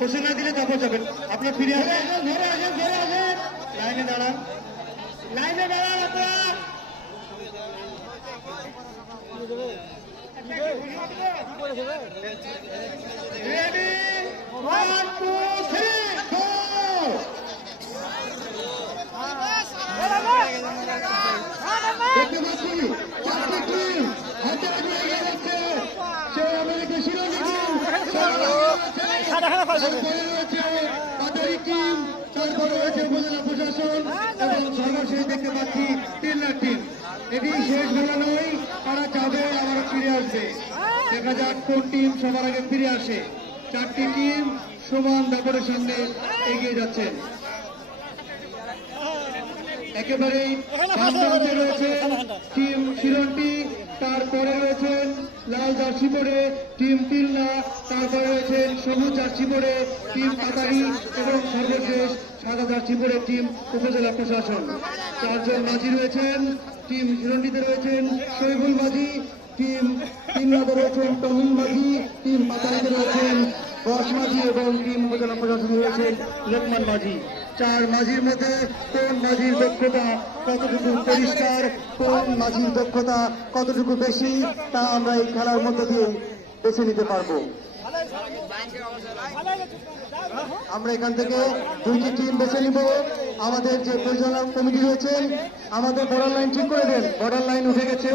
ঘোষণা দিলে তারপর যাবেন। আপনি ফিরে আসেন, লাইনে দাঁড়ান, আপনারা। Ready, 1 2 3 go. দেখতে পাচ্ছি চারটি টিম হাতে এগিয়ে যাচ্ছে। সে আমেরিকা শিরোহী টিম, কাতারি টিম, তারপরে রয়েছে উপজেলা প্রশাসন এবং সর্বশেষ দেখতে পাচ্ছি তিনলার টিম। এটি শেষ খেলা নয়, তারা যাবে আবার ফিরে আসবে। দেখা যাক কোন টিম সবার আগে ফিরে আসে। চারটি টিম সমান দাপটের সামনে এগিয়ে যাচ্ছেন। একেবারেই রয়েছেন টিম শিরন্টি, তারপরে রয়েছেন লাল জার্সি পরে টিম তিলনা, তারপরে রয়েছেন সবুজ জার্সি পরে টিম কাতারি এবং সর্বশেষ সাদা জার্সি পরে টিম উপজেলা প্রশাসন। চারজন মাঝি রয়েছেন। টিম শিরন্টিতে রয়েছেন শহীদুল মাঝি, টিম তিলনাতে রয়েছেন তমিল মাঝি, টিম কাতারিতে রয়েছেন বস মাঝি এবং টিম উপজেলা প্রশাসনে রয়েছেন লোকমান মাঝি। চার মাঝির মধ্যে কোন মাঝির দক্ষতা কতটুকু পরিষ্কার, কোন মাঝির দক্ষতা কতটুকু বেশি, তা আমরা এই খেলার মধ্যে দিয়ে বেছে নিতে পারবো। আমরা এখান থেকে দুইটি টিম বেছে নিব। আমাদের যে পরিচালনা কমিটি রয়েছেন, আমাদের বর্ডার লাইন ঠিক করে দেন। বর্ডার লাইন উঠে গেছে,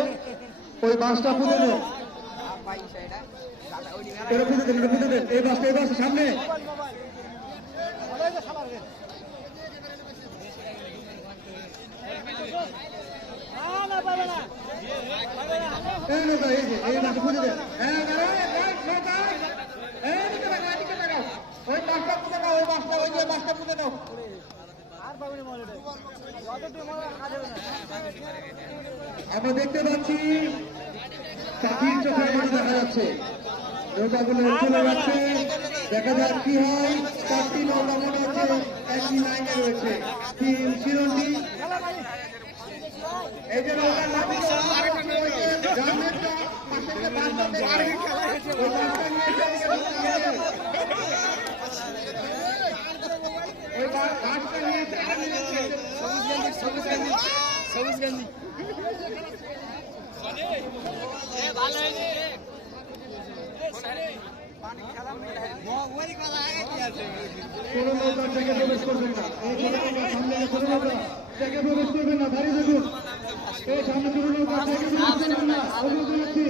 ওই বাসটা পুঁতে দেন, এই বাসটা সামনে। আমরা দেখতে পাচ্ছি পাখির চোখের মতো দেখা যাচ্ছে, নৌকাগুলো চলে যাচ্ছে। দেখা যাক কি হয়। চারটি নৌকা মনে হচ্ছে একই লাইনে রয়েছে। টিম শিরন্টি, এই যে নৌকা সবুজ গান্ধী কোন নৌকা থেকে প্রবেশ করবেন না, সামনে কোন নৌকা থেকে প্রবেশ করবেন না, দাঁড়িয়ে দেখুন। এই সামনে কোন নৌকা থেকে প্রবেশ করবেন না, অনুমতি দিচ্ছি।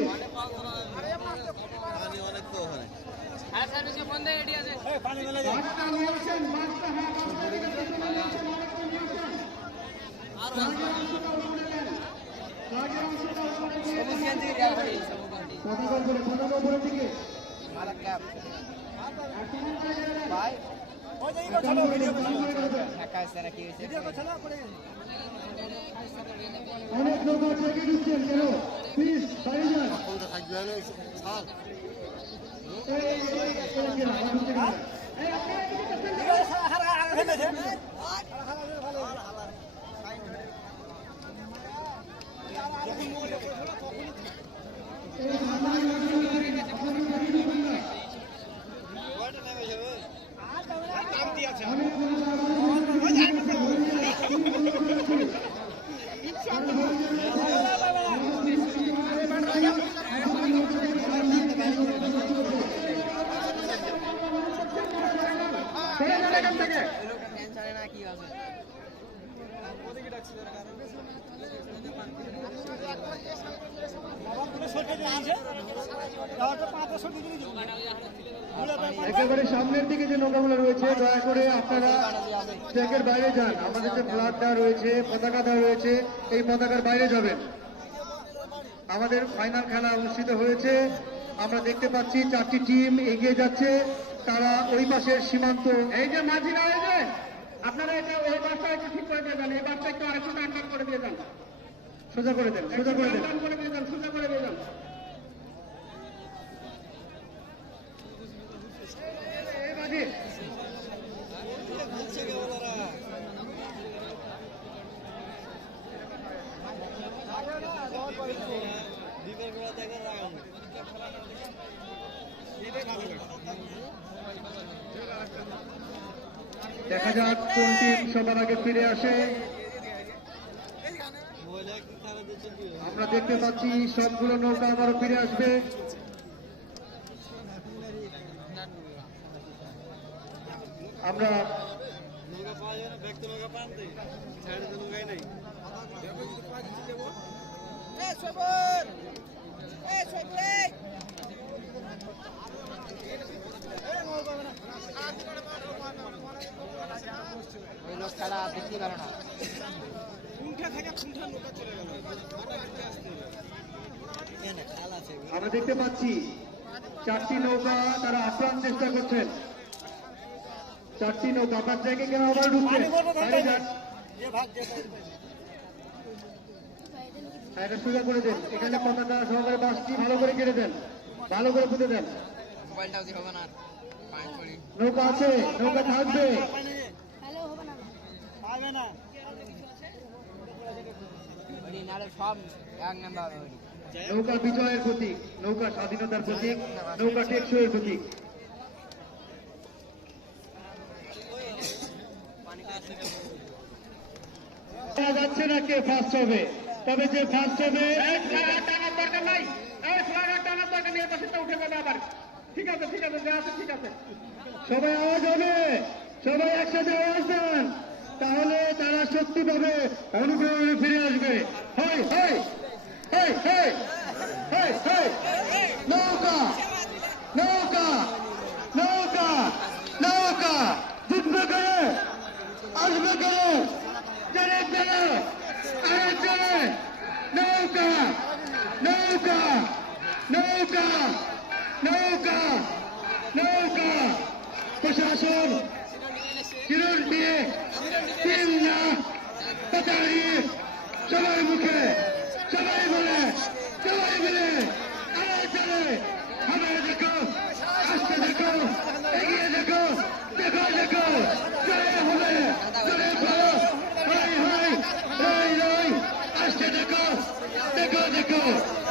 পতাকা উপরের দিকে অনেক লোক চেকে দিচ্ছেন কেন, প্লিজ বাইরে যান। একেবারে সামনের দিকে যে নৌকাগুলো রয়েছে, দয়া করে আপনারা ট্র্যাকের বাইরে যান। আমাদের যে ফ্ল্যাগ দেওয়া রয়েছে, পতাকা দেওয়া রয়েছে, এই পতাকার বাইরে যাবেন। আমাদের ফাইনাল খেলা অনুষ্ঠিত হয়েছে। আমরা দেখতে পাচ্ছি চারটি টিম এগিয়ে যাচ্ছে। তারা ওই পাশের সীমান্ত, এই যে মাঝিরা, এই যে আপনারা এটা ওই বাসটা একটু ঠিক করে দিয়ে যান, এই বাসটা একটু আরেকটু টান করে দিয়ে যান, সোজা করে দেন, সোজা করে দেন, সোজা করে দিয়ে যান। দেখা যাক কোন টিম সবার আগে ফিরে আসে। আমরা দেখতে পাচ্ছি সবগুলো নৌকা আবারও ফিরে আসবে। আমরা আমরা দেখতে পাচ্ছি 4টি নৌকা তারা আপ্রাণ চেষ্টা করছেন। 4টি নৌকা আপনার জায়গায় কেন আবার ঢুকছে? এটা সোজা করে দেন, এখানে পতাকা সহকারে বাসটি ভালো করে কেটে দেন, ভালো করে পুঁতে দেন। নৌকা আছে, নৌকা থাকবে। নৌকা বিজয়ের প্রতীক, নৌকা স্বাধীনতার প্রতীক, নৌকা টেকসইয়ের প্রতীক। যাচ্ছে না কে ফার্স্ট হবে, তবে যে ফার্স্ট হবে টানার দরকার নাই, টানার দরকার নেই, পাশেটা উঠে যাবে আবার। ঠিক আছে ঠিক আছে, যা আছে ঠিক আছে। সবাই আওয়াজ হবে, সবাই একসাথে আওয়াজ দেন, তাহলে তারা শক্তি পাবে, অনুপ্রেরণা ফিরে আসবে। হয় হয় হয় হয় হয় হয়। নৌকা নৌকা নৌকা নৌকা জিতবে করে, আসবে করে, জনে জনে আরেক জনে। নৌকা নৌকা নৌকা নৌকা নৌকা প্রশাসন কিরণ দিয়ে তিল্লা পাতাড়ি সবাই মুখে সবাই বলে সবাই মিলে আওয়াজ চলে। আমার দেখো, আসতে দেখো, এগিয়ে দেখো, দেখো দেখো, জয় হবে, জয় করো, হয় হয়, রই রই, আসতে দেখো, দেখো দেখো,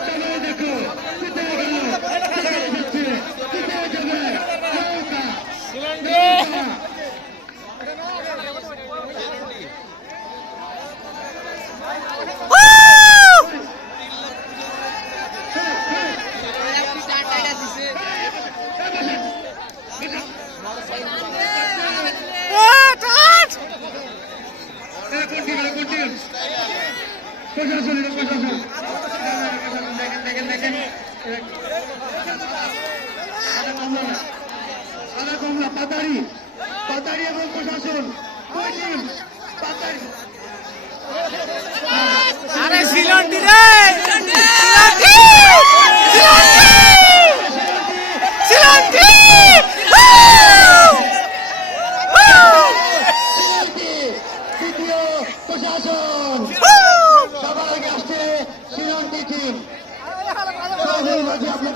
সবাই দেখো, কোথায় গেল, কোথায় যাচ্ছে, কোথায় যাবে। নৌকা নৌকা প্রশাসন প্রশাসন দেখেন দেখেন দেখেন, আধা কমলা পাতাড়ি পাতাড়ি এবং প্রশাসন পাতাড়ি। আরে শিলন্ডি রে, শিলন্ডি শিলন্ডি দ্বিতীয় প্রশাসন সবার আগে আসছে শিলন্ডি টিম। আপনার